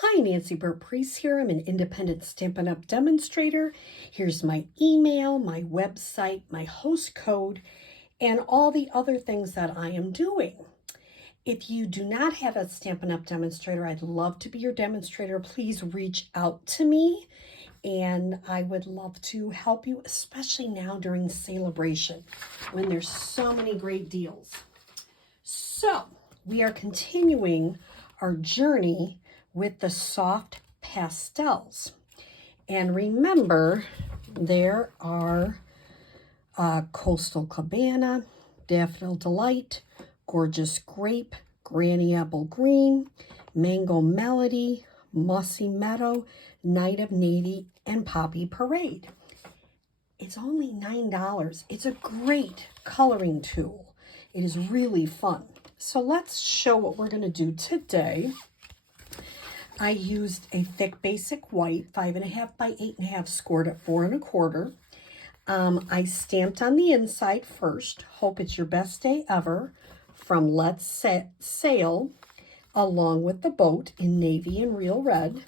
Hi, Nancy Burt-Preece here. I'm an independent Stampin' Up! Demonstrator. Here's my email, my website, my host code, and all the other things that I am doing. If you do not have a Stampin' Up! Demonstrator, I'd love to be your demonstrator. Please reach out to me, and I would love to help you, especially now during celebration when there's so many great deals. So, we are continuing our journey with the soft pastels. And remember, there are Coastal Cabana, Daffodil Delight, Gorgeous Grape, Granny Apple Green, Mango Melody, Mossy Meadow, Night of Navy, and Poppy Parade. It's only $9. It's a great coloring tool. It is really fun. So let's show what we're going to do today. I used a thick basic white, 5.5 by 8.5, scored at 4 1/4. I stamped on the inside first, Hope It's Your Best Day Ever, from Let's Sail, along with the boat in navy and real red.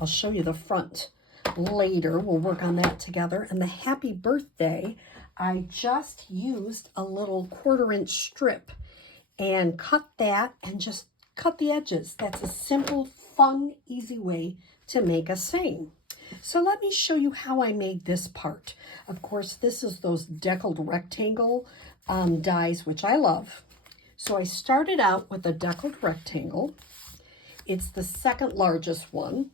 I'll show you the front later. We'll work on that together. And the Happy Birthday, I just used a little 1/4-inch strip and cut that and just cut the edges. That's a simple, fun, easy way to make a saying. So let me show you how I made this part. Of course, this is those deckled rectangle dies, which I love. So I started out with a deckled rectangle. It's the second largest one.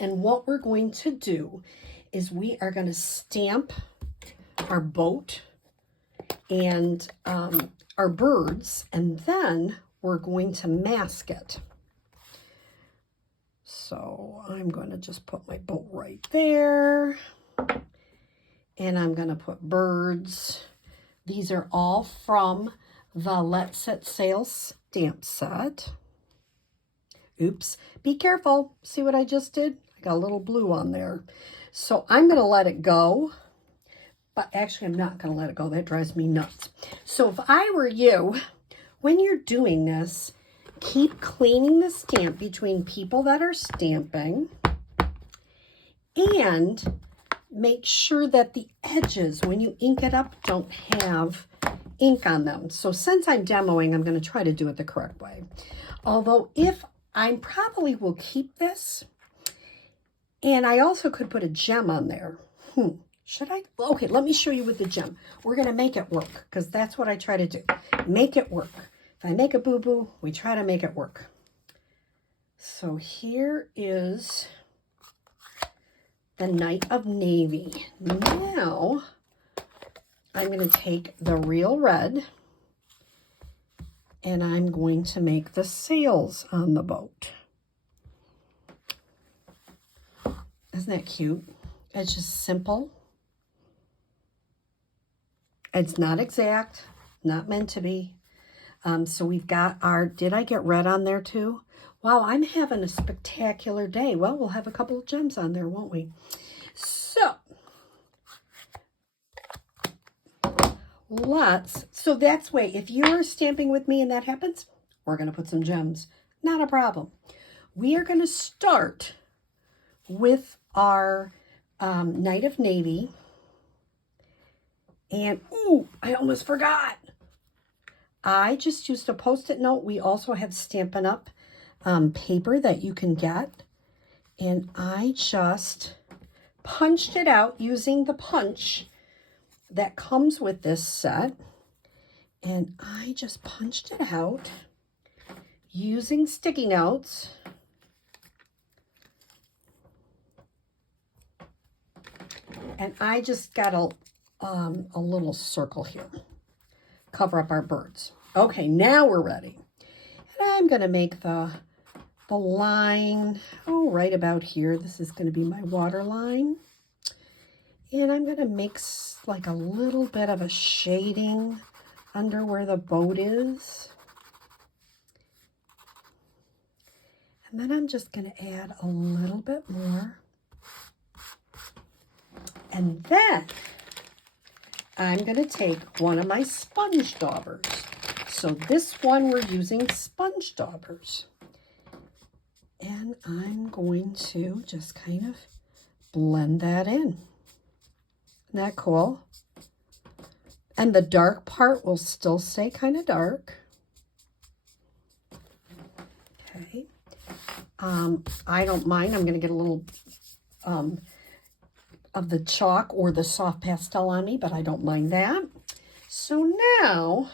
And what we're going to do is we are going to stamp our boat and our birds, and then we're going to mask it. So I'm going to just put my boat right there, and I'm going to put birds. These are all from the Let's Set Sail stamp set. Oops, be careful. See what I just did? I got a little blue on there. So I'm going to let it go, but actually I'm not going to let it go. That drives me nuts. So if I were you, when you're doing this, keep cleaning the stamp between people that are stamping, and make sure that the edges, when you ink it up, don't have ink on them. So since I'm demoing, I'm going to try to do it the correct way. Although if I probably will keep this, and I also could put a gem on there. Should I? Okay, let me show you with the gem. We're going to make it work, because that's what I try to do. Make it work. If I make a boo-boo, we try to make it work. So here is the Night of Navy. Now, I'm going to take the real red, and I'm going to make the sails on the boat. Isn't that cute? It's just simple. It's not exact, not meant to be. So we've got our, did I get red on there too? Wow, I'm having a spectacular day. Well, we'll have a couple of gems on there, won't we? So that's way, if you're stamping with me and that happens, we're going to put some gems. Not a problem. We are going to start with our Night of Navy. And, ooh, I almost forgot. I just used a Post-it note. We also have Stampin' Up! Paper that you can get. And I just punched it out using the punch that comes with this set. And I just punched it out using sticky notes. And I just got a little circle here. Cover up our birds. Okay, now we're ready. And I'm going to make the line, right about here. This is going to be my water line. And I'm going to mix like a little bit of a shading under where the boat is. And then I'm just going to add a little bit more. And then I'm going to take one of my sponge daubers. So this one we're using sponge daubers. And I'm going to just kind of blend that in. Isn't that cool? And the dark part will still stay kind of dark. Okay. I don't mind. I'm going to get a little of the chalk or the soft pastel on me, but I don't mind that. So now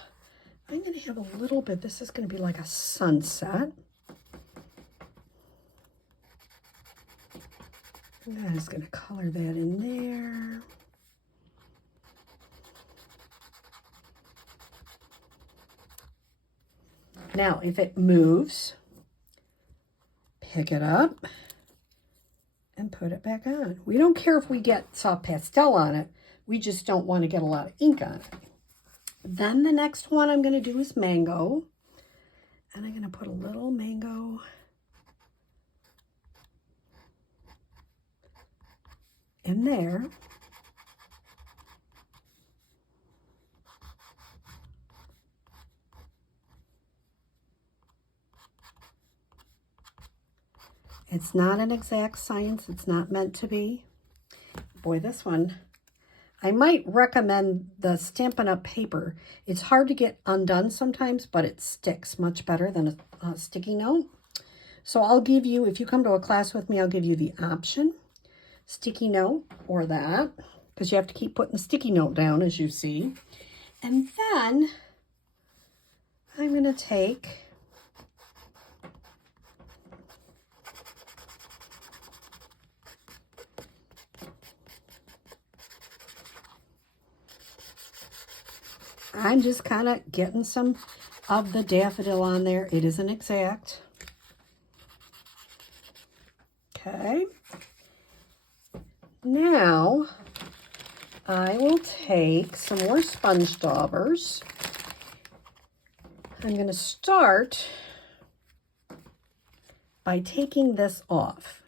I'm going to have a little bit. This is going to be like a sunset. I'm just going to color that in there. Now, if it moves, pick it up and put it back on. We don't care if we get soft pastel on it. We just don't want to get a lot of ink on it. Then the next one I'm going to do is mango. And I'm going to put a little mango in there. It's not an exact science. It's not meant to be. Boy, this one, I might recommend the Stampin' Up! Paper. It's hard to get undone sometimes, but it sticks much better than a sticky note. So I'll give you, if you come to a class with me, I'll give you the option, sticky note or that, because you have to keep putting the sticky note down, as you see. And then I'm going to take I'm just kind of getting some of the daffodil on there. It isn't exact. Okay. Now, I will take some more sponge daubers. I'm going to start by taking this off.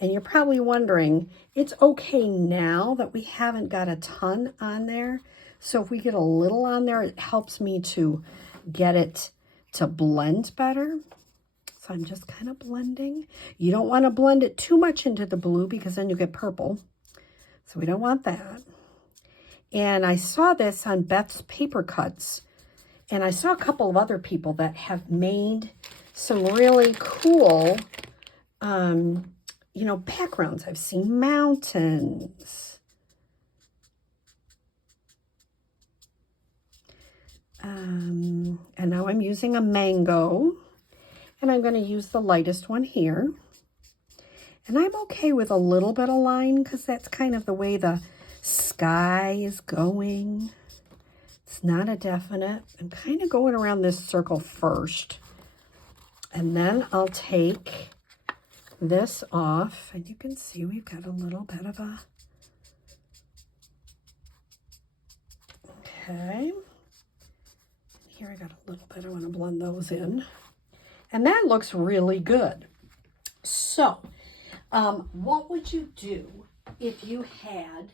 And you're probably wondering, it's okay now that we haven't got a ton on there. So if we get a little on there, it helps me to get it to blend better. So I'm just kind of blending. You don't want to blend it too much into the blue because then you get purple. So we don't want that. And I saw this on Beth's Paper Cuts. And I saw a couple of other people that have made some really cool, you know, backgrounds. I've seen mountains. And now I'm using a mango, and I'm going to use the lightest one here. And I'm okay with a little bit of line because that's kind of the way the sky is going. It's not a definite. I'm kind of going around this circle first. And then I'll take this off. And you can see we've got a little bit of a... Okay. Here I got a little bit. I want to blend those in. And that looks really good. So, what would you do if you had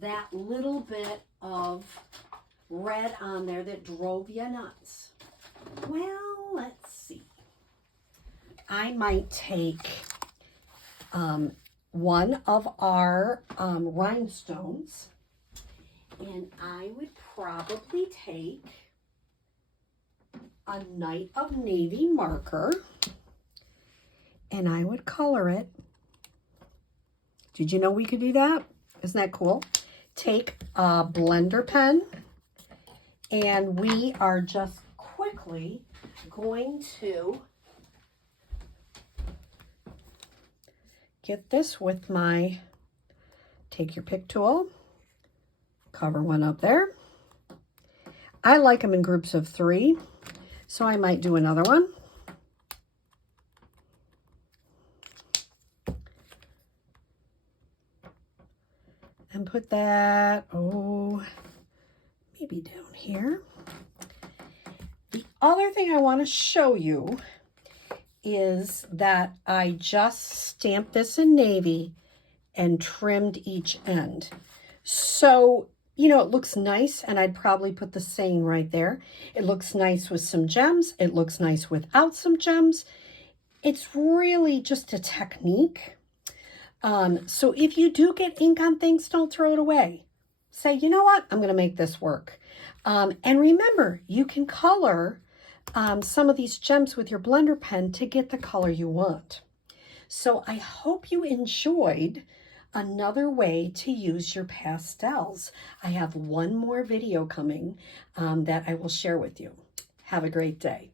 that little bit of red on there that drove you nuts? Well, let's see. I might take one of our rhinestones, and I would probably take a Night of Navy marker, and I would color it. Did you know we could do that? Isn't that cool? Take a blender pen, and we are just quickly going to get this with my take your pick tool, cover one up there. I like them in groups of 3. So I might do another one. And put that, maybe down here. The other thing I want to show you is that I just stamped this in navy and trimmed each end. So, you know, it looks nice, and I'd probably put the saying right there. It looks nice with some gems. It looks nice without some gems. It's really just a technique. So if you do get ink on things, don't throw it away. Say, you know what? I'm going to make this work. And remember, you can color some of these gems with your blender pen to get the color you want. So I hope you enjoyed another way to use your pastels. I have one more video coming that I will share with you. Have a great day.